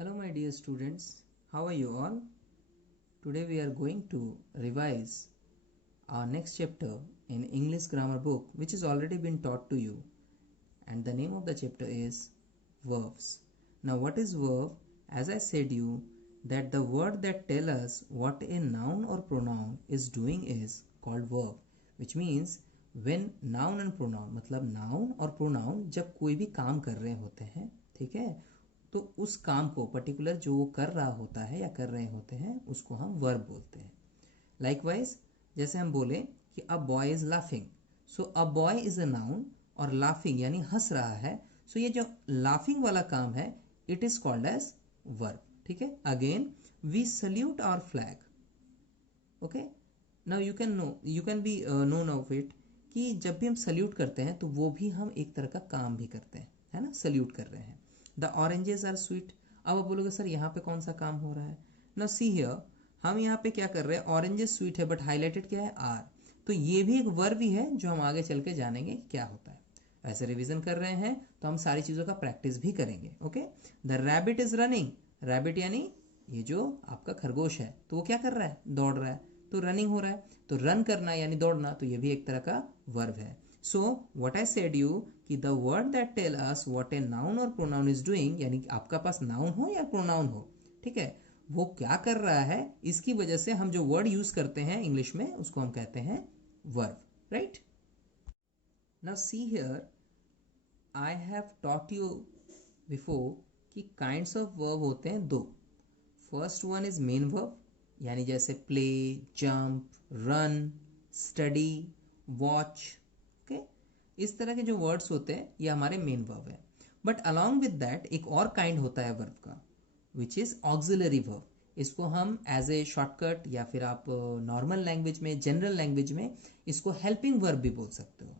Hello my dear students, how are you all? Today we are going to revise our next chapter in English grammar book which has already been taught to you, and the name of the chapter is verbs. Now what is verb? As I said you that the word that tell us what a noun or pronoun is doing is called verb, which means when noun and pronoun मतलब noun और pronoun जब कोई भी काम कर रहे होते हैं, ठीक है, तो उस काम को पर्टिकुलर जो वो कर रहा होता है या कर रहे होते हैं उसको हम वर्ब बोलते हैं. लाइकवाइज जैसे हम बोले कि a boy is laughing, so a boy is a noun और लाफिंग यानी हंस रहा है, सो ये जो लाफिंग वाला काम है it is called as verb. ठीक है. Again we salute our flag. Okay. Now you can be known of it कि जब भी हम सल्यूट करते हैं तो वो भी हम एक तरह का काम भी करते हैं, है ना, सल्यूट कर रहे हैं. The oranges are sweet. अब आप बोलोगे सर यहाँ पे कौन सा काम हो रहा है. नाउ सी हियर, हम यहाँ पे क्या कर रहे हैं, ऑरेंजेस स्वीट है बट हाईलाइटेड क्या है, आर. तो ये भी एक वर्ब ही है जो हम आगे चल के जानेंगे क्या होता है. ऐसे रिवीजन कर रहे हैं तो हम सारी चीज़ों का प्रैक्टिस भी करेंगे. Okay. The rabbit is running. Rabbit यानी ये जो आपका खरगोश है, तो वो क्या कर रहा है, दौड़ रहा है, तो रनिंग हो रहा है. तो रन करना यानी दौड़ना, तो ये भी एक तरह का वर्ब है. So what I said you कि the word that tell us what a noun और प्रोनाउन इज डूइंग, यानी आपका पास नाउन हो या प्रोनाउन हो, ठीक है, वो क्या कर रहा है, इसकी वजह से हम जो वर्ड यूज करते हैं इंग्लिश में उसको हम कहते हैं verb. Right. Now see here, I have taught you before कि काइंड्स ऑफ वर्ब होते हैं दो. First one is main verb, यानी जैसे play, jump, run, study, watch. Okay. इस तरह के जो वर्ड्स होते हैं ये हमारे मेन वर्ब है. बट अलॉन्ग विद दैट एक और काइंड होता है वर्ब का विच इज ऑक्सिलरी वर्ब. इसको हम एज ए शॉर्टकट या फिर आप नॉर्मल लैंग्वेज में, जनरल लैंग्वेज में इसको हेल्पिंग वर्ब भी बोल सकते हो.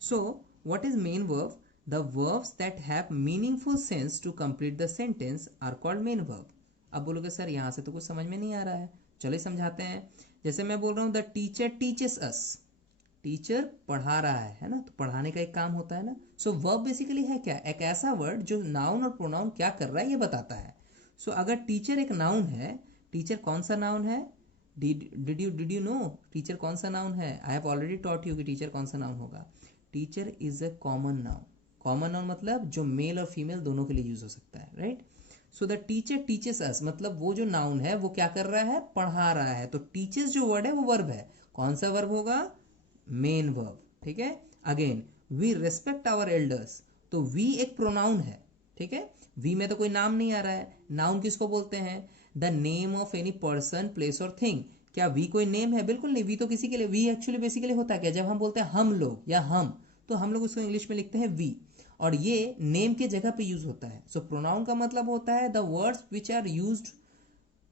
So what is main verb? The verbs that have meaningful sense to complete the sentence are called main verb. अब बोलोगे सर यहाँ से तो कुछ समझ में नहीं आ रहा है, चलिए समझाते हैं. जैसे मैं बोल रहा हूँ the teacher teaches us. Teacher पढ़ा रहा है ना, तो पढ़ाने का एक काम होता है ना. सो वर्ब बेसिकली है क्या, एक ऐसा वर्ड जो नाउन और प्रोनाउन क्या कर रहा है ये बताता है. सो अगर टीचर एक नाउन है, टीचर कौन सा नाउन है, डिड यू नो टीचर कौन सा नाउन है? I have already taught you कि टीचर कौन सा नाउन होगा. Teacher is a common noun. Common noun मतलब जो मेल और फीमेल दोनों के लिए यूज हो सकता है. Right. So the teacher teaches us मतलब वो जो नाउन है वो क्या कर रहा है, पढ़ा रहा है. तो टीचेस जो वर्ड है वो वर्ब है. कौन सा वर्ब होगा, मेन वर्ब. ठीक है. Again we respect our elders, तो वी एक प्रोनाउन है. ठीक है. वी में तो कोई नाम नहीं आ रहा है. नाउन किसको बोलते हैं, the name of any person, place और थिंग. क्या वी कोई नेम है? बिल्कुल नहीं. वी तो किसी के लिए, वी एक्चुअली बेसिकली होता है क्या, जब हम बोलते हैं हम लोग या हम, तो हम लोग उसको इंग्लिश में लिखते हैं वी, और ये नेम के जगह पे यूज होता है. सो प्रोनाउन का मतलब होता है the words which are used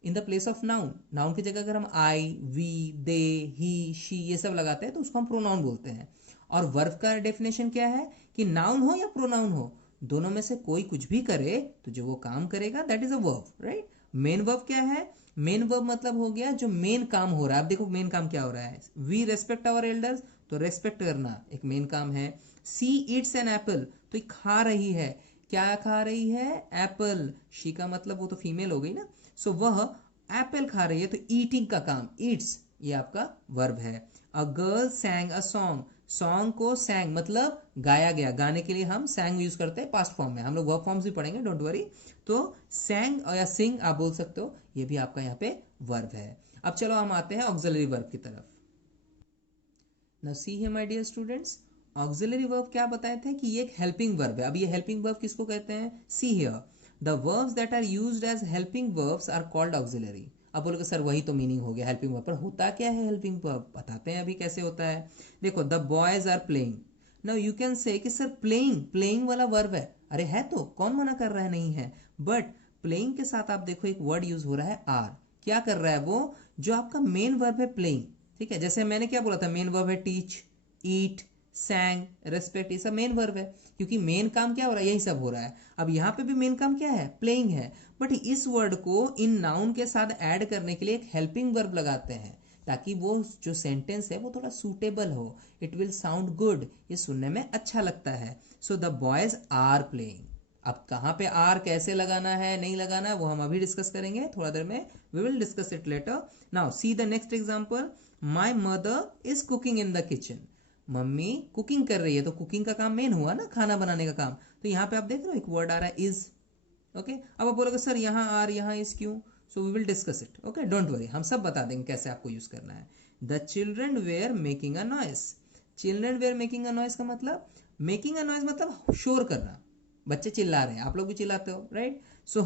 in the place of noun. Noun की जगह अगर हम आई, वी, दे, ही, शी ये सब लगाते हैं तो उसको हम प्रोनाउन बोलते हैं. और वर्ब का डेफिनेशन क्या है कि नाउन हो या प्रोनाउन हो, दोनों में से कोई कुछ भी करे तो जो वो काम करेगा that is a verb. Right. Main verb क्या है, मेन वर्ब मतलब हो गया जो मेन काम हो रहा है. अब देखो मेन काम क्या हो रहा है, वी रेस्पेक्ट आवर एल्डर्स, तो रेस्पेक्ट करना एक मेन काम है. सी ईट्स एन एप्पल, तो ये खा रही है. क्या खा रही है, एप्पल. शी का मतलब वो तो फीमेल हो गई ना. सो वह एप्पल खा रही है, तो ईटिंग का काम, ईट्स, ये आपका वर्ब है. A girl सैंग a song. Song को सैंग मतलब गाया गया. गाने के लिए हम सैंग यूज करते हैं पास्ट फॉर्म में. हम लोग वर्ब फॉर्म्स भी पढ़ेंगे, डोंट वरी. तो सैंग या सिंग आप बोल सकते हो, ये भी आपका यहाँ पे वर्ब है. अब चलो हम आते हैं ऑक्सिलरी वर्ब की तरफ. Now see here my dear students, auxiliary verb क्या बताए थे कि ये एक हेल्पिंग वर्ब है. अब ये हेल्पिंग वर्ब किसको कहते हैं, see here, the verbs that are used as helping verbs are called auxiliary. अब बोलोगे सर वही तो मीनिंग हो गया हेल्पिंग वर्ब, पर होता क्या है हेल्पिंग वर्ब, बताते हैं अभी कैसे होता है. देखो the boys are playing. Now you can say कि सर प्लेइंग, प्लेइंग वाला वर्ब है. अरे है तो, कौन मना कर रहा है नहीं है. बट प्लेइंग के साथ आप देखो एक वर्ड यूज हो रहा है आर. क्या कर रहा है वो, जो आपका मेन वर्ब है प्लेइंग. ठीक है. जैसे मैंने क्या बोला था, मेन वर्ब है टीच, ईट, सैंग, रेस्पेक्ट, ये सब मेन वर्ब है, क्योंकि मेन काम क्या हो रहा है, यही सब हो रहा है. अब यहाँ पे भी मेन काम क्या है, प्लेइंग है. बट इस वर्ड को इन नाउन के साथ ऐड करने के लिए एक हेल्पिंग वर्ब लगाते हैं ताकि वो जो सेंटेंस है वो थोड़ा सूटेबल हो. इट विल साउंड गुड, ये सुनने में अच्छा लगता है. So the boys are playing. अब कहाँ पे आर कैसे लगाना है नहीं लगाना है वो हम अभी डिस्कस करेंगे थोड़ा देर में, we will discuss it later. Now see the next example. My mother is cooking in the kitchen. Mummy cooking कर रही है, तो कुकिंग का काम मेन हुआ ना, खाना बनाने का काम. तो यहाँ पे आप देख रहे हो एक वर्ड आ रहा है इज. ओके, अब आप बोलोगे सर यहाँ आर यहाँ इज क्यों? So we will discuss it. Okay, don't worry, हम सब बता देंगे कैसे आपको यूज करना है. The children were making a noise. Children were making a noise का मतलब, मेकिंग अ नॉइस मतलब शोर करना. बच्चे चिल्ला रहे हैं, आप लोग भी चिल्लाते हो, राइट? सो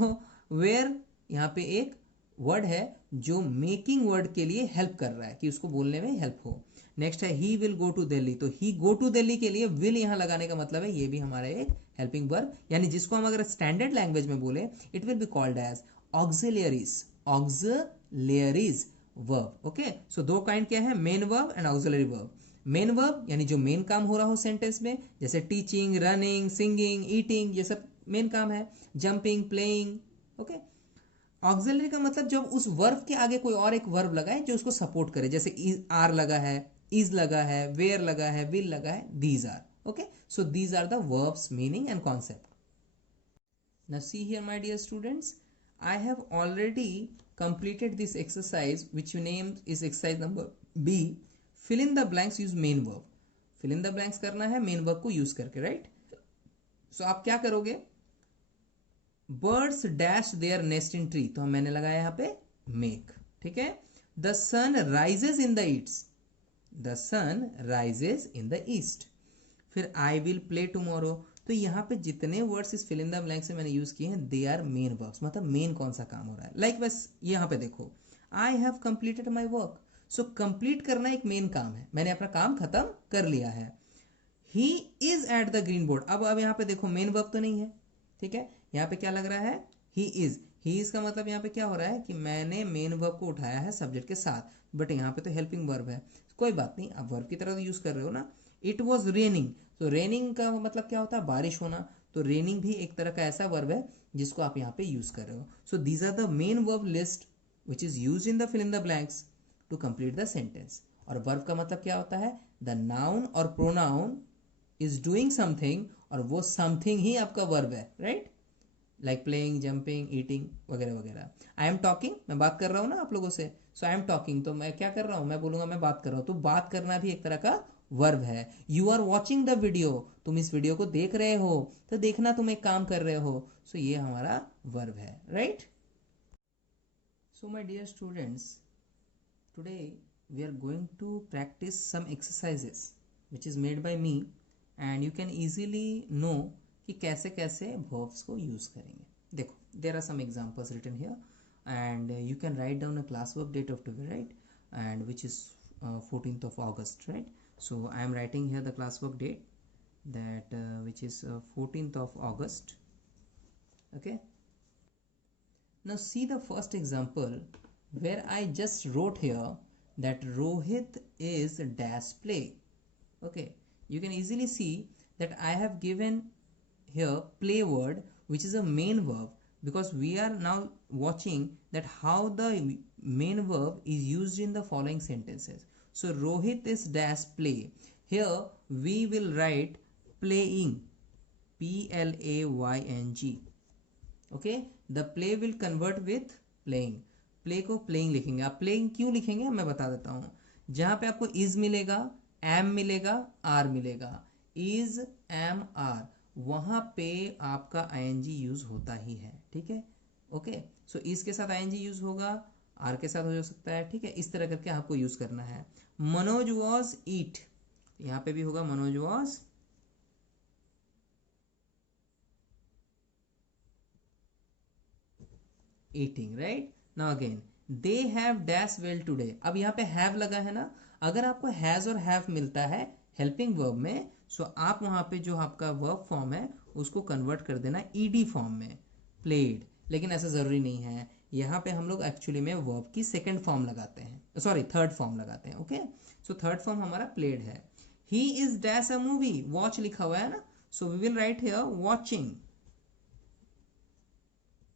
वेयर यहाँ पे एक वर्ड है जो मेकिंग वर्ड के लिए हेल्प कर रहा है कि उसको बोलने में हेल्प हो. नेक्स्ट है he will go to Delhi. तो ही गो टू दिल्ली के लिए विल यहाँ लगाने का मतलब है ये भी हमारा एक हेल्पिंग वर्ब, यानी जिसको हम अगर स्टैंडर्ड लैंग्वेज में बोले it will be called as auxiliaries. Auxiliaries verb. Okay, so दो काइंड क्या है, main verb and auxiliary verb. Main verb यानी जो मेन काम हो रहा हो सेंटेंस में, जैसे टीचिंग, रनिंग, सिंगिंग, ईटिंग, ये सब मेन काम है. Jumping, playing. ओके, ऑक्सिलरी का मतलब जब उस वर्ब के आगे कोई और एक वर्ब लगाए जो उसको सपोर्ट करे, जैसे आर लगा है, इज लगा है, वेयर लगा है, विल लगा है, these are. Okay, so these are the verbs meaning and concept. Now see here my dear students, I have already completed this exercise which you named is exercise number B. Fill in the blanks, use main verb. Fill in the blanks करना है main verb को use करके, right? So आप क्या करोगे, birds dash their nest in tree, तो मैंने लगाया यहाँ पे make. ठीक है, the sun rises in the east. The sun rises in the east. फिर आई विल प्ले टुमारो. तो यहाँ पे जितने वर्ड्स इस फिल इन द ब्लैंक से मैंने यूज किए हैं दे आर मेन वर्ब्स, मतलब मेन कौन सा काम हो रहा है. लाइक बस यहाँ पे देखो, I have completed my work. So complete करना एक मेन काम है, मैंने अपना काम खत्म कर लिया है. He is at the green board. अब यहाँ पे देखो मेन वर्ब तो नहीं है, ठीक है, यहाँ पे क्या लग रहा है, ही इज. ही इज का मतलब यहाँ पे क्या हो रहा है कि मैंने मेन वर्ब को उठाया है सब्जेक्ट के साथ, बट यहाँ पे तो हेल्पिंग वर्ब है. कोई बात नहीं, आप वर्ब की तरह तो यूज कर रहे हो ना. It was raining. तो रेनिंग का मतलब क्या होता है, बारिश होना. तो रेनिंग भी एक तरह का ऐसा वर्ब है जिसको आप यहाँ पे यूज कर रहे हो. So these are the main verb list which is use in the fill in the blanks to complete the sentence. और वर्ब का मतलब क्या होता है, द नाउन और प्रोनाउन इज डूइंग समथिंग, और वो समथिंग ही आपका वर्ब है, right? Like playing, jumping, eating वगैरह वगैरह. आई एम टॉकिंग, मैं बात कर रहा हूँ ना आप लोगों से. सो आई एम टॉकिंग, तो मैं क्या कर रहा हूँ, मैं बोलूंगा मैं बात कर रहा हूँ. तो बात करना भी एक तरह का वर्ब है. You are watching the video, तुम इस वीडियो को देख रहे हो, तो देखना तुम एक काम कर रहे हो. सो ये हमारा वर्ब है, right? So my dear students, today we are going to practise some exercises which is made by me, and you can easily know कि कैसे कैसे verbs को यूज करेंगे. देखो, there are some examples written here, and you can write down a class work date of today, right? And which is 14th of August, right? So I am writing here the class work date, that which is 14th of August. Okay, now see the first example where I just wrote here that Rohit is dash play. Okay, you can easily see that I have given here play word which is a main verb, because we are now watching that how the main verb is used in the following sentences. So Rohit is dash play. Here we will write playing, P-L-A-Y-N-G. Okay, the play will convert with playing. Play को playing लिखेंगे. आप playing क्यों लिखेंगे मैं बता देता हूँ. जहाँ पे आपको इज मिलेगा, एम मिलेगा, आर मिलेगा, इज, एम, आर, वहाँ पे आपका ing यूज होता ही है, ठीक है? ओके, सो इस के साथ ing यूज होगा, आर के साथ हो सकता है, ठीक है? इस तरह करके आपको यूज करना है. मनोज वॉज ईट, यहाँ पे भी होगा Manoj was eating, right? Now again they have dash well today. अब यहाँ पे हैव लगा है ना, अगर आपको हैज और हैव मिलता है हेल्पिंग वर्ब में, सो आप वहाँ पे जो आपका वर्ब फॉर्म है उसको कन्वर्ट कर देना ईडी फॉर्म में, प्लेड. लेकिन ऐसा ज़रूरी नहीं है, यहाँ पे हम लोग एक्चुअली में वर्ब की सेकेंड फॉर्म लगाते हैं, सॉरी थर्ड फॉर्म लगाते हैं. ओके, सो थर्ड फॉर्म हमारा प्लेड है. He is dash a movie, watch लिखा हुआ है ना, so we will write here watching.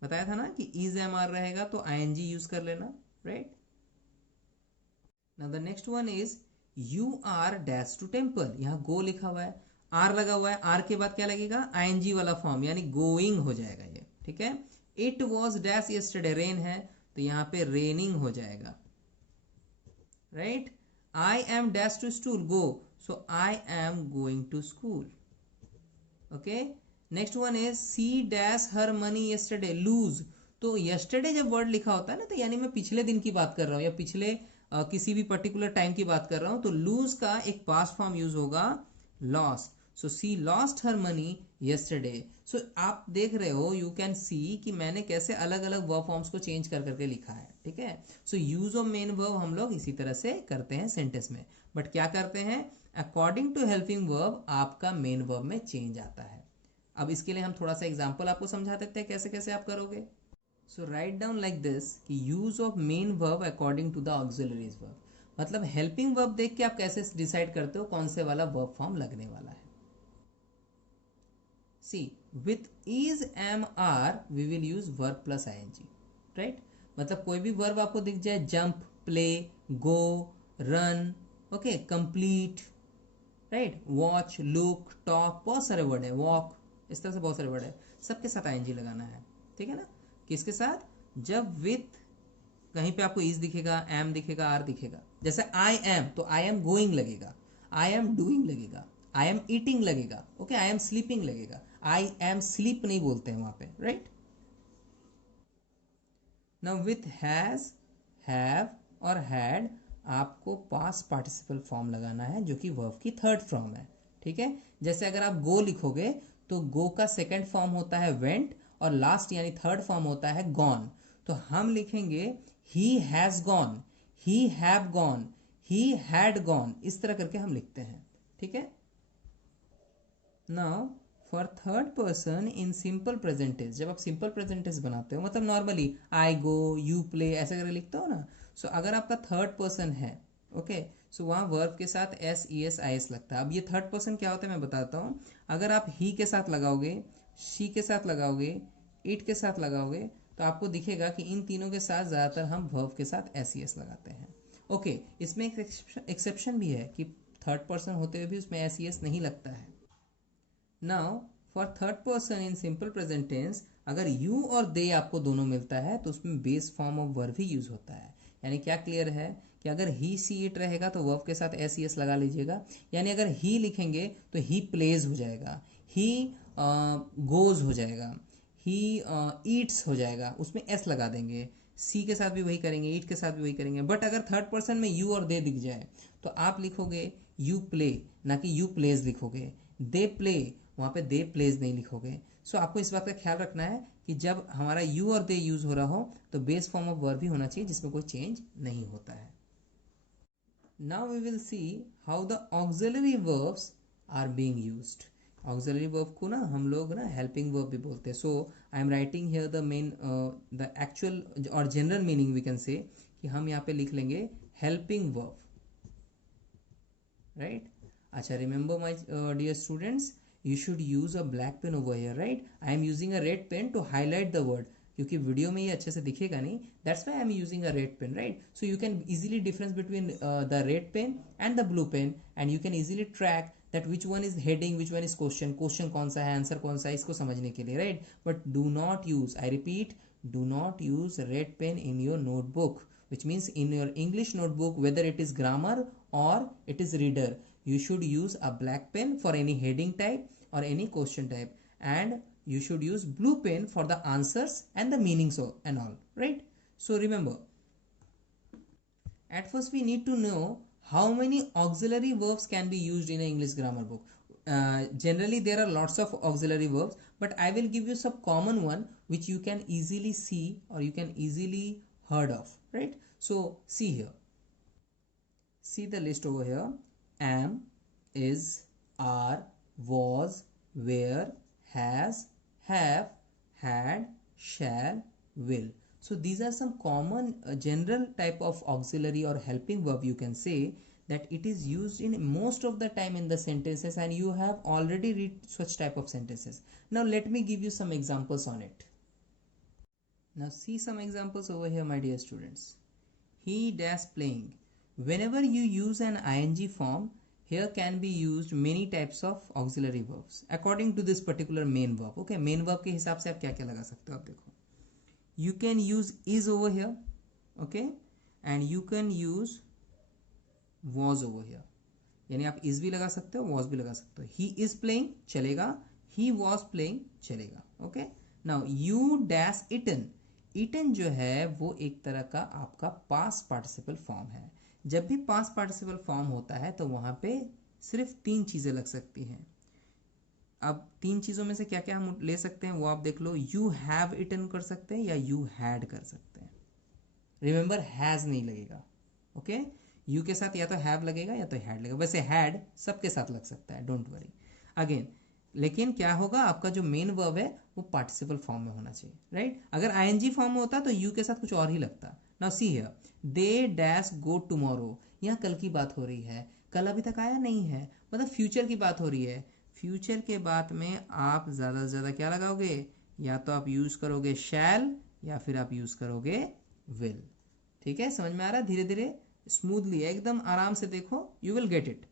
बताया था ना कि इज एम आर रहेगा तो ing यूज कर लेना, right? Now the next one is you are dash to temple. यहाँ गो लिखा हुआ है, आर लगा हुआ है, आर के बाद क्या लगेगा, आईएनजी वाला फॉर्म, यानी गोइंग हो जाएगा ये, ठीक है। It was dash yesterday, rain है तो यहाँ पे रेनिंग हो जाएगा, right. I am dash to school, go, so I am going to school, okay. Next one is she dash her money yesterday, lose, तो यस्टरडे जब वर्ड लिखा होता है ना, तो यानी मैं पिछले दिन की बात कर रहा हूँ या पिछले किसी भी पर्टिकुलर टाइम की बात कर रहा हूँ, तो लूज का एक पास्ट फॉर्म यूज होगा लॉस्ट, सो सी लॉस्ट हर मनी यस्टरडे। सो आप देख रहे हो, यू कैन सी कि मैंने कैसे अलग अलग वर्ब फॉर्म्स को चेंज कर करके लिखा है, ठीक है। सो यूज ऑफ मेन वर्ब हम लोग इसी तरह से करते हैं सेंटेंस में, बट क्या करते हैं, अकॉर्डिंग टू हेल्पिंग वर्ब आपका मेन वर्ब में चेंज आता है। अब इसके लिए हम थोड़ा सा एग्जांपल आपको समझा देते हैं कैसे कैसे आप करोगे। So write down like this कि use of main verb according to the auxiliaries verb, मतलब हेल्पिंग वर्ब देख के आप कैसे डिसाइड करते हो कौन से वाला वर्ब फॉर्म लगने वाला है। See with is am are we will use verb plus ING, right. मतलब कोई भी वर्ब आपको दिख जाए, jump, play, go, run, okay, complete, right, watch, look, talk, बहुत सारे वर्ड है, वॉक, इस तरह से बहुत सारे वर्ड है, सबके साथ आईएनजी लगाना है, ठीक है ना। किसके साथ, जब विथ कहीं पे आपको इज दिखेगा, एम दिखेगा, आर दिखेगा, जैसे आई एम तो आई एम गोइंग लगेगा, आई एम डूइंग लगेगा, आई एम ईटिंग लगेगा, ओके, आई एम स्लीपिंग लगेगा, आई एम स्लीप नहीं बोलते हैं वहां पे, right. Now with has, have और हैड आपको पास्ट पार्टिसिपल फॉर्म लगाना है जो कि वर्ब की थर्ड फॉर्म है, ठीक है। जैसे अगर आप गो लिखोगे तो गो का सेकंड फॉर्म होता है वेंट और लास्ट यानी थर्ड फॉर्म होता है गॉन, तो हम लिखेंगे he has gone, he have gone, he had gone, इस तरह करके हम लिखते हैं, ठीक है। Now for third person in simple present tense, जब आप सिंपल प्रेजेंट टेंस बनाते हो, मतलब normally I go, you play, ऐसे करके लिखते हो ना, सो अगर आपका थर्ड पर्सन है, ओके, सो वहाँ वर्ब के साथ S E S I S लगता है। अब ये थर्ड पर्सन क्या होता है मैं बताता हूँ। अगर आप ही के साथ लगाओगे, शी के साथ लगाओगे, इट के साथ लगाओगे, तो आपको दिखेगा कि इन तीनों के साथ ज़्यादातर हम वर्ब के साथ एस ई एस लगाते हैं, ओके। इसमें एक एक्सेप्शन भी है कि थर्ड पर्सन होते हुए भी उसमें एस ई एस नहीं लगता है। Now for third person in simple present tense, अगर यू और दे आपको दोनों मिलता है तो उसमें बेस फॉर्म ऑफ वर्ब ही यूज होता है। यानी क्या क्लियर है कि अगर ही सी इट रहेगा तो वर्ब के साथ एस ई एस लगा लीजिएगा, यानी अगर ही लिखेंगे तो ही प्लेज हो जाएगा, ही गोज हो जाएगा, ही ईट्स हो जाएगा, उसमें एस लगा देंगे। सी के साथ भी वही करेंगे, ईट के साथ भी वही करेंगे। बट अगर थर्ड पर्सन में यू और दे दिख जाए तो आप लिखोगे यू प्ले, ना कि यू प्लेज लिखोगे। दे प्ले, वहाँ पे दे प्लेज नहीं लिखोगे। सो आपको इस बात का ख्याल रखना है कि जब हमारा यू और दे यूज हो रहा हो तो बेस फॉर्म ऑफ वर्ब भी होना चाहिए जिसमें कोई चेंज नहीं होता है। Now we will see how the auxiliary verbs are being used. Auxiliary verb को ना हम लोग ना हेल्पिंग वर्ब भी बोलते हैं। So I am writing here the main the actual और general meaning we can say कि हम यहाँ पे लिख लेंगे हेल्पिंग वर्ब, राइट। अच्छा, remember my dear students, you should use a black pen over here, right? I am using a red pen to highlight the word, क्योंकि video में ये अच्छे से दिखेगा नहीं, that's why I am using a red pen, right? So you can easily difference between the red pen and the blue pen, and you can easily track that which one is heading, which one is question, question कौन सा है, answer कौन सा है, इसको समझने के लिए, right? But do not use, I repeat, do not use red pen in your notebook, which means in your English notebook, whether it is grammar or it is reader, you should use a black pen for any heading type or any question type, and you should use blue pen for the answers and the meanings and all, right? So remember, at first we need to know how many auxiliary verbs can be used in an English grammar book. Generally there are lots of auxiliary verbs, but I will give you some common one which you can easily see or you can easily heard of, right? So see here, see the list over here: am, is, are, was, were, has, have, had, shall, will. So these are some common general type of auxiliary or helping verb, you can say, that it is used in most of the time in the sentences, and you have already read such type of sentences. Now let me give you some examples on it. Now see some examples over here, my dear students. He dash playing. Whenever you use an ing form, here can be used many types of auxiliary verbs according to this particular main verb. Okay, main verb के हिसाब से आप क्या क्या लगा सकते हो, आप देखो, you can use is over here, okay, and you can use was over here. यानी आप is भी लगा सकते हो, was भी लगा सकते हो. he is playing चलेगा, he was playing चलेगा. okay, now you dash eaten. eaten जो है वो एक तरह का आपका past participle form है. जब भी पास्ट पार्टिसिपल फॉर्म होता है तो वहां पे सिर्फ 3 चीजें लग सकती हैं. अब 3 चीजों में से क्या क्या हम ले सकते हैं वो आप देख लो. यू हैव इटन कर सकते हैं या यू हैड कर सकते हैं. रिमेंबर हैज नहीं लगेगा. ओके, यू के साथ या तो हैव लगेगा या तो हैड लगेगा. वैसे हैड सबके साथ लग सकता है, डोंट वरी. अगेन, लेकिन क्या होगा, आपका जो मेन वर्ब है वो पार्टिसिपल फॉर्म में होना चाहिए, राइट. अगर आईएनजी फॉर्म में होता तो यू के साथ कुछ और ही लगता. Now see here, they dash go tomorrow. यहाँ कल की बात हो रही है, कल अभी तक आया नहीं है, मतलब फ्यूचर की बात हो रही है. फ्यूचर के बाद में आप ज़्यादा से ज़्यादा क्या लगाओगे, या तो आप यूज़ करोगे शैल या फिर आप यूज़ करोगे विल. ठीक है, समझ में आ रहा है. धीरे धीरे स्मूथली एकदम आराम से देखो, you will get it.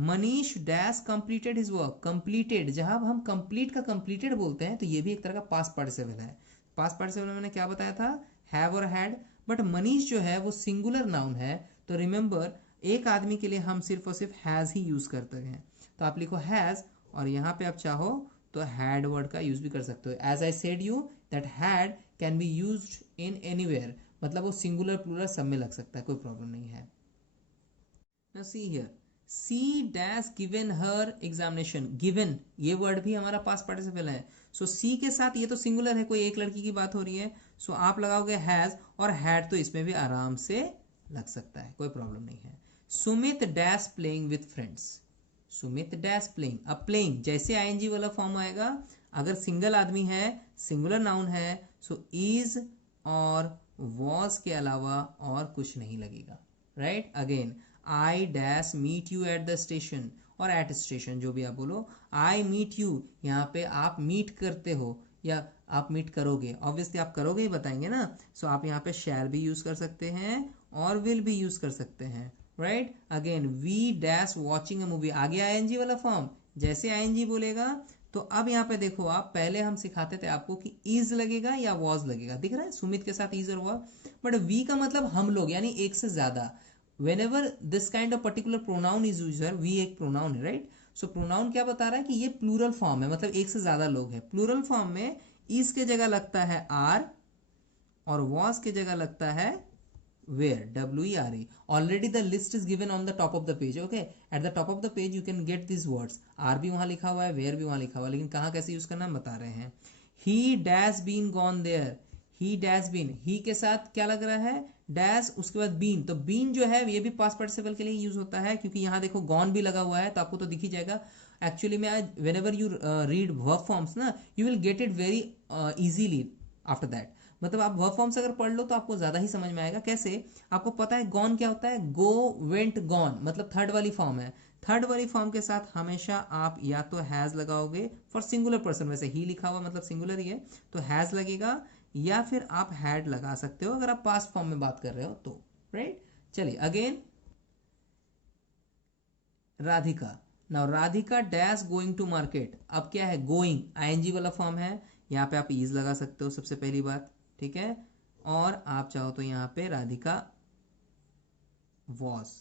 Manish dash completed his work. Completed, जहां हम कंप्लीट का कंप्लीटेड बोलते हैं तो ये भी एक तरह का पास्ट पार्टिसिपल है. पास्ट पार्टिसिपल में मैंने क्या बताया था, हैव और हैड. बट मनीष जो है वो सिंगुलर नाउन है, तो रिमेंबर एक आदमी के लिए हम सिर्फ और सिर्फ हैज ही यूज करते हैं. तो आप लिखो हैज, और यहाँ पे आप चाहो तो हैड वर्ड का यूज भी कर सकते हो. As I said you that had can be used in anywhere, मतलब वो सिंगुलर प्लूरल सब में लग सकता है, कोई प्रॉब्लम नहीं है. Now see here, she dash given her examination. Given ये वर्ड भी हमारा पास्ट पार्टिसिपल है. सो सी के साथ ये तो सिंगुलर है, कोई एक लड़की की बात हो रही है, सो आप लगाओगे हैज, और हैड तो इसमें भी आराम से लग सकता है, कोई प्रॉब्लम नहीं है. Sumit dash playing with friends. Sumit dash playing. अब प्लेइंग जैसे आईएनजी वाला फॉर्म आएगा, अगर सिंगल आदमी है, सिंगुलर नाउन है, सो इज और वॉज के अलावा और कुछ नहीं लगेगा, right. Again, I dash meet you at the station, और एट स्टेशन जो भी आप बोलो. आई मीट यू, यहाँ पे आप मीट करते हो या आप मीट करोगे, ऑब्वियसली आप करोगे ही बताएंगे ना. सो आप यहाँ पे शैल भी यूज कर सकते हैं और विल भी यूज कर सकते हैं, right. Again, we dash watching a movie. आगे आईएनजी वाला फॉर्म, जैसे आईएनजी बोलेगा तो अब यहाँ पे देखो, आप पहले हम सिखाते थे आपको कि इज लगेगा या वॉज लगेगा, दिख रहा है सुमित के साथ इज और वॉज. बट वी का मतलब हम लोग, यानी एक से ज्यादा. whenever this kind of particular pronoun is used, we एक pronoun है, right. so pronoun क्या बता रहा है कि ये plural form है, मतलब एक से ज्यादा लोग हैं. plural form में is के जगह लगता है are और was के जगह लगता है where, were. already the list is given on the top of the page. okay, at the top of the page you can get these words. are भी वहां लिखा हुआ है, where भी वहां लिखा हुआ है, लेकिन कहाँ कैसे यूज करना हम बता रहे हैं. he dash been gone there. He dash been, he के साथ क्या लग रहा है, डैश, उसके बाद बीन. तो बीन जो है ये भी पास्ट पार्टिसिपल के लिए यूज होता है, क्योंकि यहाँ देखो गॉन भी लगा हुआ है, तो आपको तो दिख ही जाएगा. एक्चुअली में आज whenever you read verb forms ना, you will get it very easily after that. मतलब आप वर्ब फॉर्म्स अगर पढ़ लो तो आपको ज्यादा ही समझ में आएगा. कैसे, आपको पता है गॉन क्या होता है, गो वेंट गॉन, मतलब थर्ड वाली फॉर्म है. थर्ड वाली फॉर्म के साथ हमेशा आप या तो हैज लगाओगे फॉर सिंगुलर पर्सन, वैसे ही लिखा हुआ मतलब सिंगुलर ही है तो हैज लगेगा, या फिर आप हैड लगा सकते हो अगर आप पास्ट फॉर्म में बात कर रहे हो तो, राइट. चलिए again, Radhika. Now Radhika dash going to market. अब क्या है, गोइंग आईएनजी वाला फॉर्म है, यहाँ पे आप इज लगा सकते हो सबसे पहली बात, ठीक है. और आप चाहो तो यहाँ पे Radhika was,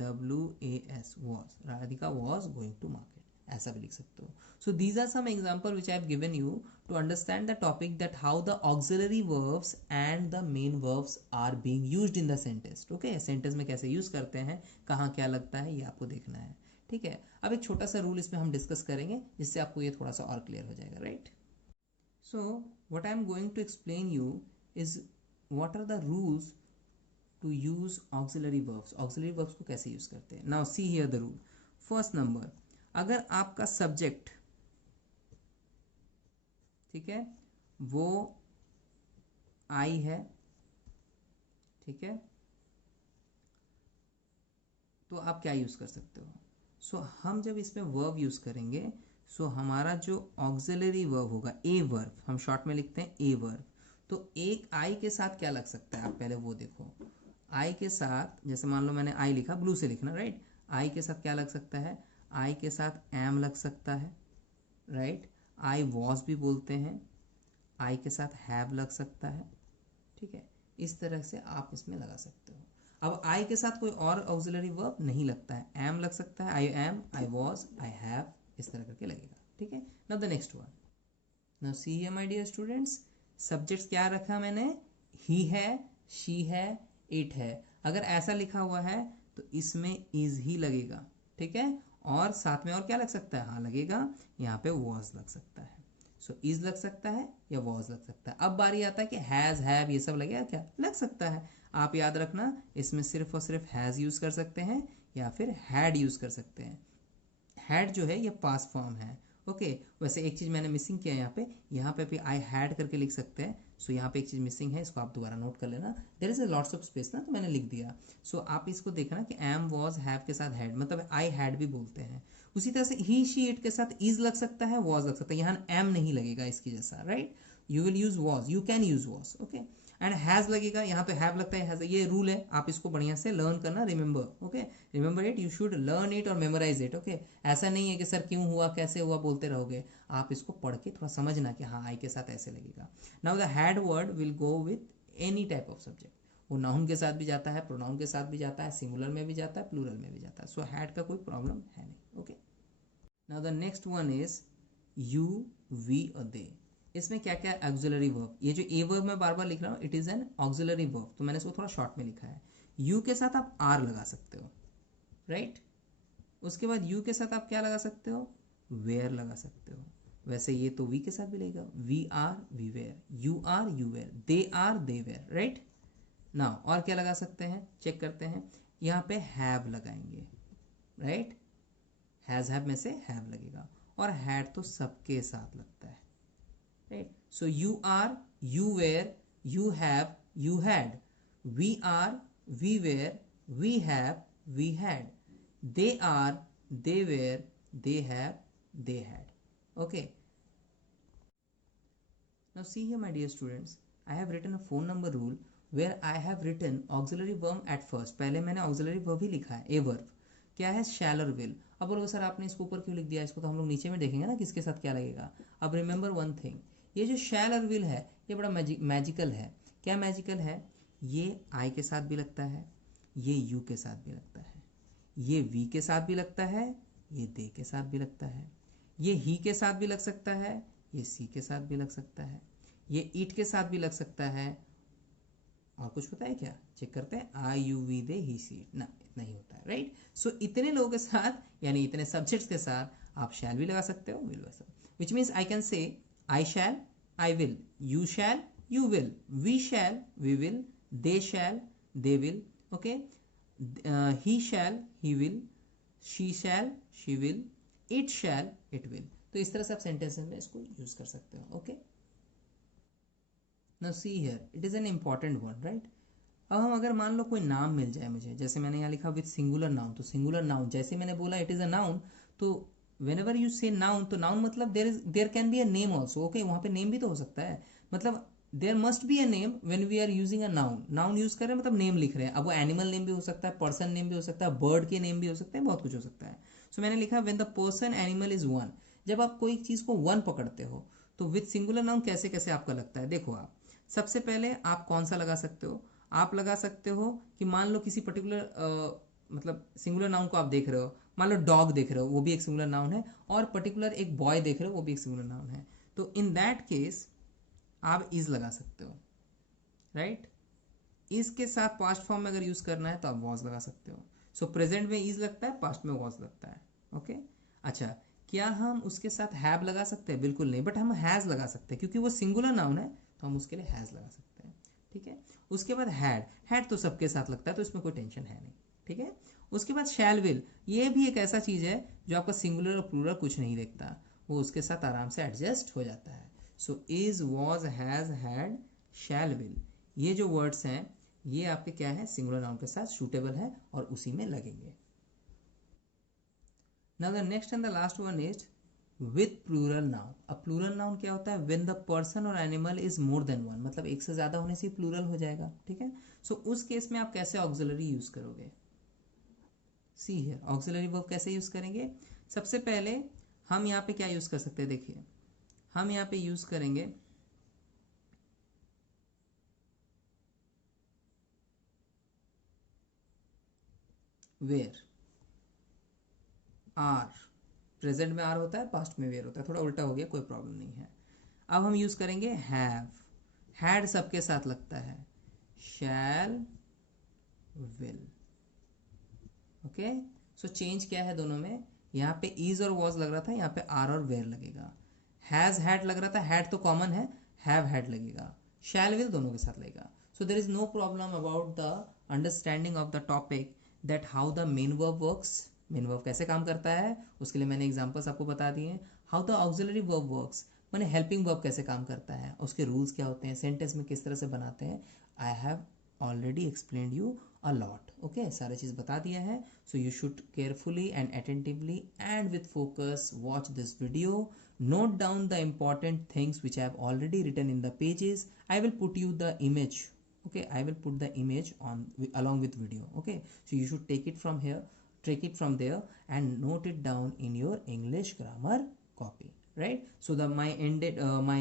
WAS was, Radhika was going to market, ऐसा भी लिख सकते हो. So these are some example which I have given you to understand the topic that how the auxiliary verbs and the main verbs are being used in the sentence. okay, sentence में कैसे use करते हैं, कहाँ क्या लगता है, ये आपको देखना है, ठीक है. अब एक छोटा सा रूल इसमें हम डिस्कस करेंगे जिससे आपको ये थोड़ा सा और क्लियर हो जाएगा, right. So what I am going to explain you is what are the rules to use auxiliary verbs. Auxiliary verbs को कैसे यूज करते हैं. Now see here the rule. First number, अगर आपका सब्जेक्ट, ठीक है, वो आई है, ठीक है, तो आप क्या यूज कर सकते हो. सो हम जब इसमें वर्ब यूज करेंगे, सो हमारा जो ऑक्सिलरी वर्ब होगा, ए वर्ब, हम शॉर्ट में लिखते हैं ए वर्ब, तो एक आई के साथ क्या लग सकता है, आप पहले वो देखो. आई के साथ, जैसे मान लो मैंने आई लिखा, ब्लू से लिखना, राइट. आई के साथ क्या लग सकता है, आई के साथ एम लग सकता है, राइट। आई वॉज भी बोलते हैं, आई के साथ हैव लग सकता है, ठीक है। इस तरह से आप इसमें लगा सकते हो। अब आई के साथ कोई और ऑक्सिलरी वर्ब नहीं लगता है, एम लग सकता है, I am, I was, I have, इस तरह करके लगेगा, ठीक है। Now the next one, now see here my dear students, subjects क्या रखा मैंने, ही है, शी है, इट है। अगर ऐसा लिखा हुआ है तो इसमें इज ही लगेगा, ठीक है। और साथ में और क्या लग सकता है, हाँ लगेगा, यहाँ पे वॉज लग सकता है। सो इज लग सकता है या वॉज लग सकता है। अब बारी आता है कि हैज, हैव, ये सब लगेगा क्या, लग सकता है। आप याद रखना इसमें सिर्फ और सिर्फ हैज यूज कर सकते हैं या फिर हैड यूज कर सकते हैं। हैड जो है ये पास फॉर्म है, ओके। वैसे एक चीज मैंने मिसिंग किया यहाँ पे भी आई हैड करके लिख सकते हैं। सो यहाँ पे एक चीज मिसिंग है, इसको आप दोबारा नोट कर लेना, there is a lots of space ना, तो मैंने लिख दिया। सो आप इसको देखना कि एम वॉज हैव के साथ हैड, मतलब आई हैड भी बोलते हैं। उसी तरह से ही शी इट के साथ इज लग सकता है, वॉज लग सकता है, यहाँ एम नहीं लगेगा इसकी जैसा, right. You will use was, you can use was, okay. And has लगेगा, यहाँ पे हैव लगता है, हैज, ये रूल है, आप इसको बढ़िया से लर्न करना, remember, okay. Remember it, you should learn it और मेमोराइज इट, ओके। ऐसा नहीं है कि सर क्यों हुआ, कैसे हुआ बोलते रहोगे, आप इसको पढ़ के थोड़ा समझना कि हाँ आई के साथ ऐसे लगेगा। Now the had word will go with any type of subject, वो नाउन के साथ भी जाता है, प्रोनाउन के साथ भी जाता है, सिंगुलर में भी जाता है, प्लूरल में भी जाता है। सो हैड का कोई प्रॉब्लम है नहीं, okay. Now the next one is you, we और दे। इसमें क्या क्या ऑक्सिलरी वर्ब, ये जो ए वर्ब मैं बार बार लिख रहा हूँ it is an auxiliary verb, तो मैंने इसको थोड़ा शॉर्ट में लिखा है। यू के साथ आप आर लगा सकते हो, राइट। उसके बाद यू के साथ आप क्या लगा सकते हो, वेयर लगा सकते हो। वैसे ये तो वी के साथ भी लगेगा, we are, we were, you are, you were, they are, they were, right. Now और क्या लगा सकते हैं, चेक करते हैं। यहाँ पे हैव लगाएंगे, राइट। हैज हैव में से हैव लगेगा, और हैड तो सबके साथ लगता है, right. So you are, you were, you have, you had, we are, we were, we have, we had, they are, they were, they have, they had, okay. Now see here my dear students, I have written a phone number rule where I have written auxiliary verb at first, पहले मैंने auxiliary verb ही लिखा है, a verb क्या है, shall और will। अब बोलोगे sir आपने इसको ऊपर क्यों लिख दिया, इसको तो हम लोग नीचे में देखेंगे ना किसके साथ क्या लगेगा। अब रिमेंबर वन थिंग, ये जो shall और will है ये बड़ा मैजिकल है। क्या मैजिकल है, ये I के साथ भी लगता है, ये U के साथ भी लगता है, ये वी के साथ भी लगता है, ये दे के साथ भी लगता है, ये ही के साथ भी लग सकता है, ये सी के साथ भी लग सकता है, ये इट के साथ भी लग सकता है। और कुछ पता है क्या, चेक करते हैं, I you we they he she it, ना इतना ही होता है, राइट। सो इतने लोगों के साथ यानी इतने सब्जेक्ट्स के साथ आप शैल भी लगा सकते हो, विल वैसा, which means I can say I shall, I will, you shall, you will, we shall, we will, they shall, they will, okay. he shall, he will, she shall, she will, it shall, it will। तो इस तरह से आप sentences में इसको use कर सकते हो, okay. Now see here, it is an important word, right. अब हम अगर मान लो कोई नाम मिल जाए मुझे, जैसे मैंने यहाँ लिखा विथ सिंगुलर नाउन, तो सिंगुलर नाउन जैसे मैंने बोला इट इज अ नाउन, तो whenever you say noun, तो नाउन मतलब there can be a name also, okay। वहाँ पे नेम भी तो हो सकता है, मतलब there must be a name when we are using a noun. Noun use कर रहे हैं मतलब नेम लिख रहे हैं, अब वो एनिमल नेम भी हो सकता है, पर्सन नेम भी हो सकता है, बर्ड के नेम भी हो सकते हैं, बहुत कुछ हो सकता है। सो मैंने लिखा when the person animal is one, जब आप कोई चीज को वन पकड़ते हो तो विथ सिंगुलर नाउन कैसे कैसे आपका लगता है, देखो आप सबसे पहले आप कौन सा लगा सकते हो, आप लगा सकते हो कि मान लो किसी पर्टिकुलर मतलब सिंगुलर नाउन को आप देख रहे हो, मान लो डॉग देख रहे हो वो भी एक सिंगुलर नाउन है, और पर्टिकुलर एक बॉय देख रहे हो वो भी एक सिंगुलर नाउन है, तो इन दैट केस आप इज लगा सकते हो, राइट। इज के साथ पास्ट फॉर्म में अगर यूज करना है तो आप वॉज लगा सकते हो। सो प्रेजेंट में इज लगता है, पास्ट में वॉज लगता है, ओके। अच्छा, क्या हम उसके साथ हैव लगा सकते हैं, बिल्कुल नहीं, बट हम हैज लगा सकते हैं क्योंकि वो सिंगुलर नाउन है, तो हम उसके लिए हैज लगा सकते हैं, ठीक है। उसके बाद हैड, हैड तो सबके साथ लगता है तो इसमें कोई टेंशन है नहीं, ठीक है। उसके बाद शैल विल, ये भी एक ऐसा चीज है जो आपका सिंगुलर और प्लूरल कुछ नहीं देखता, वो उसके साथ आराम से एडजस्ट हो जाता है। So is, was, has, had, shell will, ये जो वर्ड्स हैं ये आपके क्या है, सिंगुलर नाउन के साथ सूटेबल है और उसी में लगेंगे। Now the next and the last one is with plural noun. अब प्लूरल नाउन क्या होता है, व्हेन द पर्सन और animal is more than one, मतलब एक से ज्यादा होने से प्लूरल हो जाएगा, ठीक है। सो उस केस में आप कैसे ऑक्सिलरी यूज करोगे, सी हियर ऑक्सिलरी वर्ब कैसे यूज करेंगे. सबसे पहले हम यहाँ पे क्या यूज कर सकते हैं, देखिए हम यहाँ पे यूज करेंगे वेयर. आर, प्रेजेंट में आर होता है, पास्ट में वेयर होता है, थोड़ा उल्टा हो गया, कोई प्रॉब्लम नहीं है. अब हम यूज करेंगे हैव. हैड सबके साथ लगता है, शैल, विल. ओके, सो चेंज क्या है दोनों में, यहाँ पे इज और वॉज लग रहा था, यहाँ पे आर और वेयर लगेगा. हैज हैड लग रहा था, हैड तो कॉमन है, हैव हैड लगेगा. शैल विल दोनों के साथ लगेगा. So there is no problem about the understanding of the topic that how the main verb works. Main verb कैसे काम करता है उसके लिए मैंने एग्जाम्पल्स आपको बता दिए. How the auxiliary verb works, मैंने हेल्पिंग वर्ब कैसे काम करता है, उसके रूल्स क्या होते हैं, सेंटेंस में किस तरह से बनाते हैं. I have already explained you a lot. Okay, सारे चीज़ बता दिया है. So you should carefully and attentively and with focus watch this video. Note down the important things which I have already written in the pages. I will put you the image. Okay, I will put the image on along with video. Okay, so you should take it from here, take it from there, and note it down in your English grammar copy. Right? So the my ended my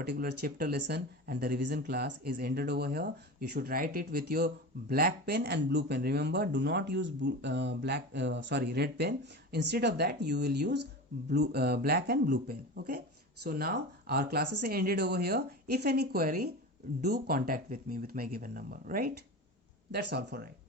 particular chapter lesson and the revision class is ended over here. You should write it with your black pen and blue pen. Remember, do not use red pen. Instead of that, you will use black and blue pen. Okay, so now our classes are ended over here. If any query, do contact with me with my given number. Right, that's all for right.